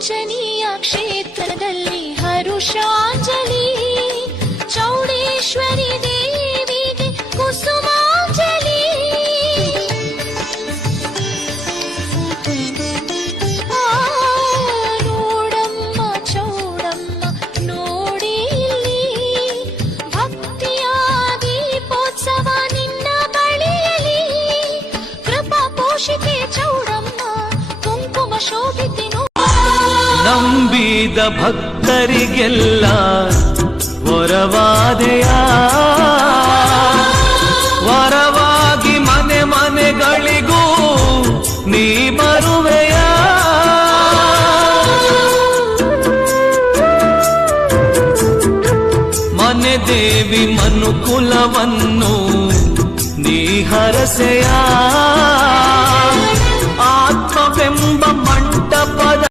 ಉಜ್ಜನಿಯ ಕ್ಷೇತ್ರದಲ್ಲಿ ಹರುಷಾಂಜಲಿ, ಚೌಡೇಶ್ವರಿ ದೇವಿಗೆ ಕುಸುಮಾಂಜಲಿ. ನೋಡಮ್ಮ ಚೌಡಮ್ಮ ನೋಡಿ ಇಲ್ಲಿ, ಭಕ್ತಿಯ ದೀಪೋತ್ಸವ ನಿನ್ನ ಬಳಿಯಲಿ. ಕೃಪಾ ಪೋಷಿತೆ ಚೌಡಮ್ಮ ಕುಂಕುಮ ಶೋಭಿತೆ. ನಂಬಿದ ಭಕ್ತರಿಗೆಲ್ಲ ವರವಾದೆಯ, ವರವಾಗಿ ಮನೆ ಮನೆಗಳಿಗೂ ನೀ ಬರುವೆಯ. ಮನೆ ದೇವಿ ಮನುಕುಲವನ್ನು ನೀ ಹರಸೆಯ. ಆತ್ಮವೆಂಬ ಮಂಟಪದ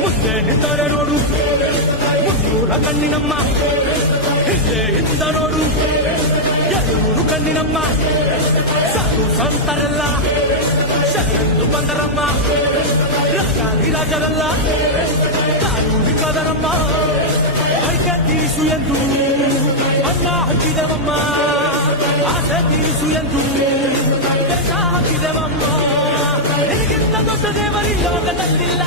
ಮುಂದೆ ನಿಂತರೆ ನೋಡು ಮುನ್ನೂರ ಕಣ್ಣಿನಮ್ಮ, ಹಿಂದೆ ಹಿಂದ ನೋಡು ಎಲ್ಲೂರು ಕಣ್ಣಿನಮ್ಮ. ಸಾಧು ಸಂತರೆಲ್ಲ ಶರಣು ಬಂದರಮ್ಮ, ರಾಜರೆಲ್ಲ ಕಾನೂನಿ ಕದರಮ್ಮ. ಐಕ್ಯ ತೀರಿಸು ಎಂದು ಅನ್ನ ಹಂಚಿದೆವಮ್ಮ, ಆಸೆ ತೀರಿಸು ಎಂದು ದೇಶ ಹಾಕಿದೆವಮ್ಮ. ನಿನಗಿಂತ ದೊಡ್ಡ ದೇವರಿ ಲೋಕದಲ್ಲಿಲ್ಲ.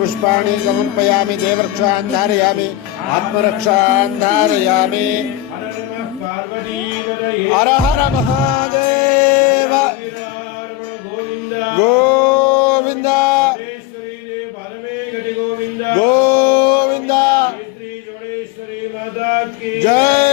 पुष्पाणि समर्पयामि, देवरक्षान् धारयामि, आत्मरक्षान् धारयामि. हर हर महादेव गोविंद गोविंद जय.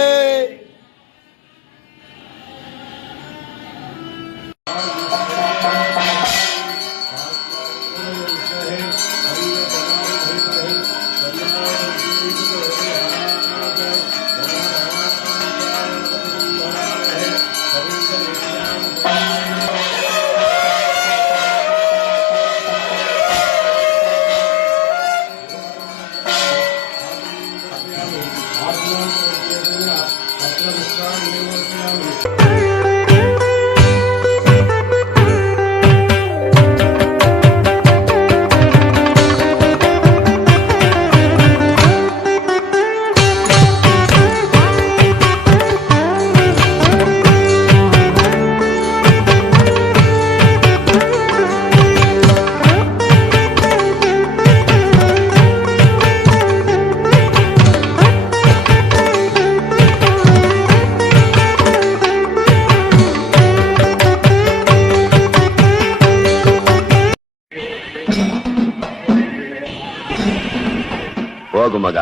ಹೋಗು ಮಗ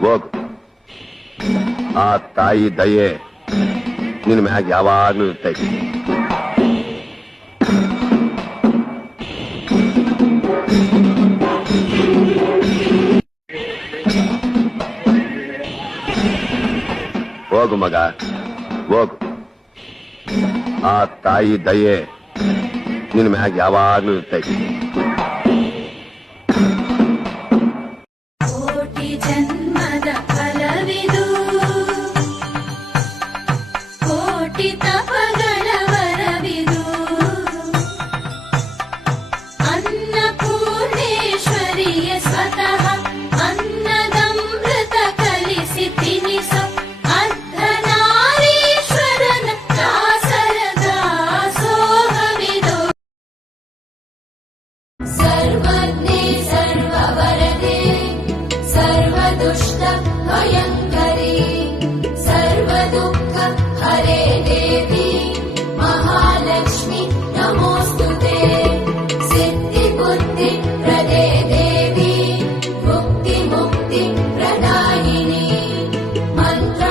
ಹೋಗು. ಆ ತಾಯಿ ದಯೆ ನಿನ್ನ ಮ್ಯಾಗ ಯಾವಾಗ್ಲೂ ಇರ್ತೈತಿ. ಹೋಗು ಮಗ ಹೋಗು. ಆ ತಾಯಿ ದಯೆ ನಿನ್ನ ಮ್ಯಾಗ ಯಾವಾಗ್ಲೂ ಇರ್ತೈತಿ. मंत्र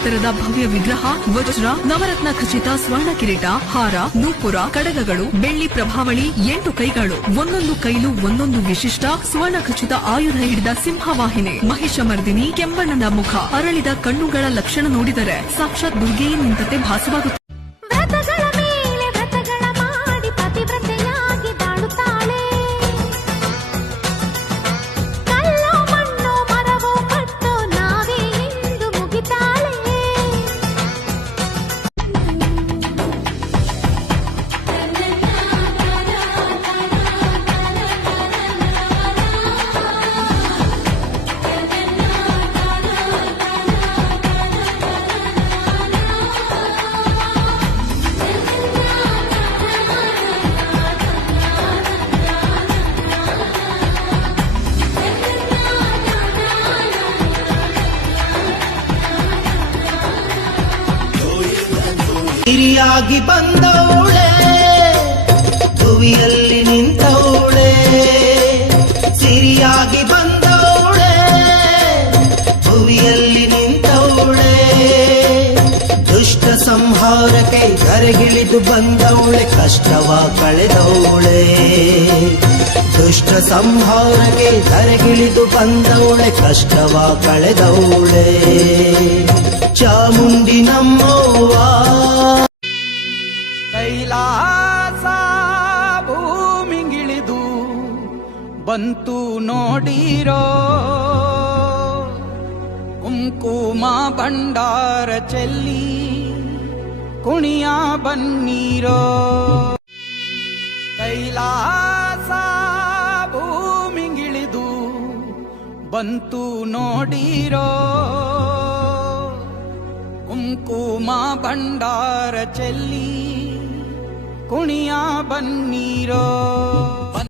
ಎತ್ತರದ ಭವ್ಯ ವಿಗ್ರಹ, ವಜ್ರ, ನವರತ್ನ ಖಚಿತ ಸ್ವರ್ಣ ಕಿರೀಟ, ಹಾರ, ನೂಪುರ, ಕಡಗಗಳು, ಬೆಳ್ಳಿ ಪ್ರಭಾವಳಿ, 8 ಕೈಗಳು, ಒಂದೊಂದು ಕೈಲು ಒಂದೊಂದು ವಿಶಿಷ್ಟ ಸ್ವರ್ಣ ಖಚಿತ ಆಯುಧ ಹಿಡಿದ ಸಿಂಹವಾಹಿನಿ, ಮಹಿಷಮರ್ದಿನಿ, ಕೆಂಬಣ್ಣದ ಮುಖ, ಅರಳಿದ ಕಣ್ಣುಗಳ ಲಕ್ಷಣ ನೋಡಿದರೆ ಸಾಕ್ಷಾತ್ ದುರ್ಗೆಯೇ ನಿಂತಂತೆ ಭಾಸವಾಗುತ್ತದೆ. ವ್ರತಗಳ ಮೇಲೆ ವ್ರತಗಳ ಮಾಡಿ ಪತಿವ್ರತೆಯಾಗಿ ಬಾಳುತ್ತಾಳೆ. ಕಲ್ಲೋ ಮಣ್ಣೋ ಮರವೋ ಕಟ್ಟೋ ನಾವೇ ಎಂದು ಮುಗಿತಾಳೆ. ಸಿರಿಯಾಗಿ ಬಂದವಳೆ, ಭುವಿಯಲ್ಲಿ ನಿಂತವಳೆ, ಸಿರಿಯಾಗಿ ಬಂದವಳೆ, ಭುವಿಯಲ್ಲಿ ನಿಂತವಳೆ, ದುಷ್ಟ ಸಂಹಾರಕ್ಕೆ ಕರೆಗಿಳಿದು ಬಂದವಳೆ, ಕಷ್ಟವ ಕಳೆದವಳೆ, ದುಷ್ಟ ಸಂಹಾರಕ್ಕೆ ಕರೆಗಿಳಿದು ಬಂದವಳೆ, ಕಷ್ಟವ ಕಳೆದವಳೆ, ಚಾಮುಂಡಿ ನಮ್ಮವ್ವ. ಕೈಲಾಸ ಭೂಮಿಗಿಳಿದು ಬಂತು ನೋಡಿರೋ, ಕುಂಕುಮ ಭಂಡಾರ ಚೆಲ್ಲಿ ಕುಣಿಯ ಬನ್ನೀರೋ. ಕೈಲಾಸ ಭೂಮಿಗಿಳಿದು ಬಂತು ನೋಡಿರೋ, ಕುಂಕುಮ ಭಂಡಾರ ಚೆಲ್ಲಿ ಕುಣಿಯ ಬನ್ನೀರೋ.